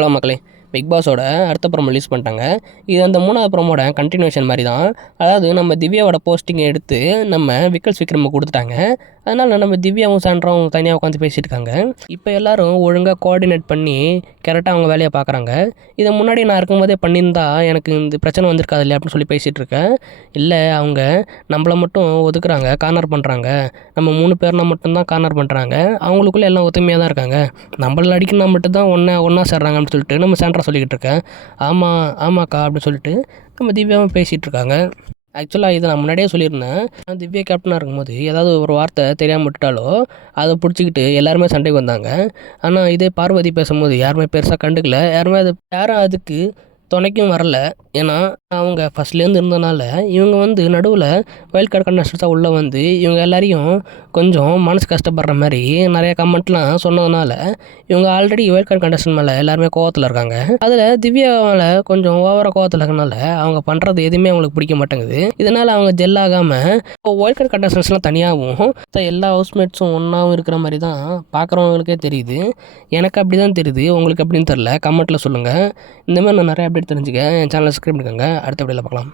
Hello மக்களே big பாஸோட அடுத்த promo release பண்ணிட்டாங்க. இது அந்த மூணாவது ப்ரோமோட கண்டினியூஷன் மாதிரி தான். அதாவது நம்ம திவ்யாவோட போஸ்டிங்கை எடுத்து நம்ம விக்கல்ஸ் விக்ரம கொடுத்துட்டாங்க. அதனால் நம்ம திவ்யாவும் சாண்ட்ராவும் தனியாக உட்காந்து பேசிட்டு இருக்காங்க. இப்போ எல்லாரும் ஒழுங்காக கோஆர்டினேட் பண்ணி கரெக்டாக அவங்க வேலையை பார்க்குறாங்க. இதை முன்னாடி நான் இருக்கும்போதே பண்ணியிருந்தா எனக்கு இந்த பிரச்சனை வந்திருக்காது இல்லையா அப்படின்னு சொல்லி பேசிகிட்டு இருக்கேன். இல்லை அவங்க நம்மளை மட்டும் ஒதுக்குறாங்க கார்னர் பண்ணுறாங்க நம்ம மூணு பேர்னா மட்டும்தான் கார்னர் பண்ணுறாங்க அவங்களுக்குள்ளே எல்லாம் ஒத்துமையாக தான் இருக்காங்க. நம்மள அடிக்கணும்னா மட்டும்தான் ஒன்றா ஒன்றா சேர்றாங்க அப்படின்னு சொல்லிட்டு நம்ம சாண்ட்ரா சொல்லிக்கிட்டு இருக்கேன். ஆமாம் ஆமாக்கா அப்படின்னு சொல்லிட்டு நம்ம திவ்யாவும் பேசிகிட்டு இருக்காங்க. ஆக்சுவலாக இதை நான் முன்னாடியே சொல்லியிருந்தேன். நான் திவ்யா கேப்டனாக இருக்கும்போது ஏதாவது ஒரு வார்த்தை தெரியாமல் விட்டுட்டாலோ அதை பிடிச்சிக்கிட்டு எல்லாருமே சண்டைக்கு வந்தாங்க. ஆனால் இதே பார்வதி பேசும்போது யாருமே பெருசாக கண்டுக்கல. யாருமே அது யாரும் அதுக்கு துணைக்கும் வரல. ஏன்னா அவங்க ஃபஸ்ட்லேருந்து இருந்தனால இவங்க வந்து நடுவில் வைல்ட் கார்டு கண்டஸ்டன்ஸாக உள்ளே வந்து இவங்க எல்லாரையும் கொஞ்சம் மனசு கஷ்டப்படுற மாதிரி நிறைய கமெண்ட்லாம் சொன்னதுனால இவங்க ஆல்ரெடி வைல்ட் கார்டு கண்டஸ்டன் மேலே எல்லாருமே கோவத்தில் இருக்காங்க. அதில் திவ்யா மேலே கொஞ்சம் ஓவராக கோவத்தில் இருக்கனால அவங்க பண்ணுறது எதுவுமே அவங்களுக்கு பிடிக்க மாட்டேங்குது. இதனால் அவங்க ஜெல் ஆகாமல் இப்போ வைல்ட் கார்டு கண்டஸ்டன்ஸ்லாம் தனியாகவும் எல்லா ஹவுஸ்மேட்ஸும் ஒன்றாவும் இருக்கிற மாதிரி தான் பார்க்குறவங்களுக்கே தெரியுது. எனக்கு அப்படி தான் தெரியுது உங்களுக்கு எப்படின்னு தெரில கமெண்ட்டில் சொல்லுங்கள் இந்த மாதிரி நான் நிறைய அப்டேட் தெரிஞ்சுக்க என் சப்ஸ்கிரைப் பண்ணிக்கோங்க. அடுத்த வீடியோவில் பார்க்கலாம்.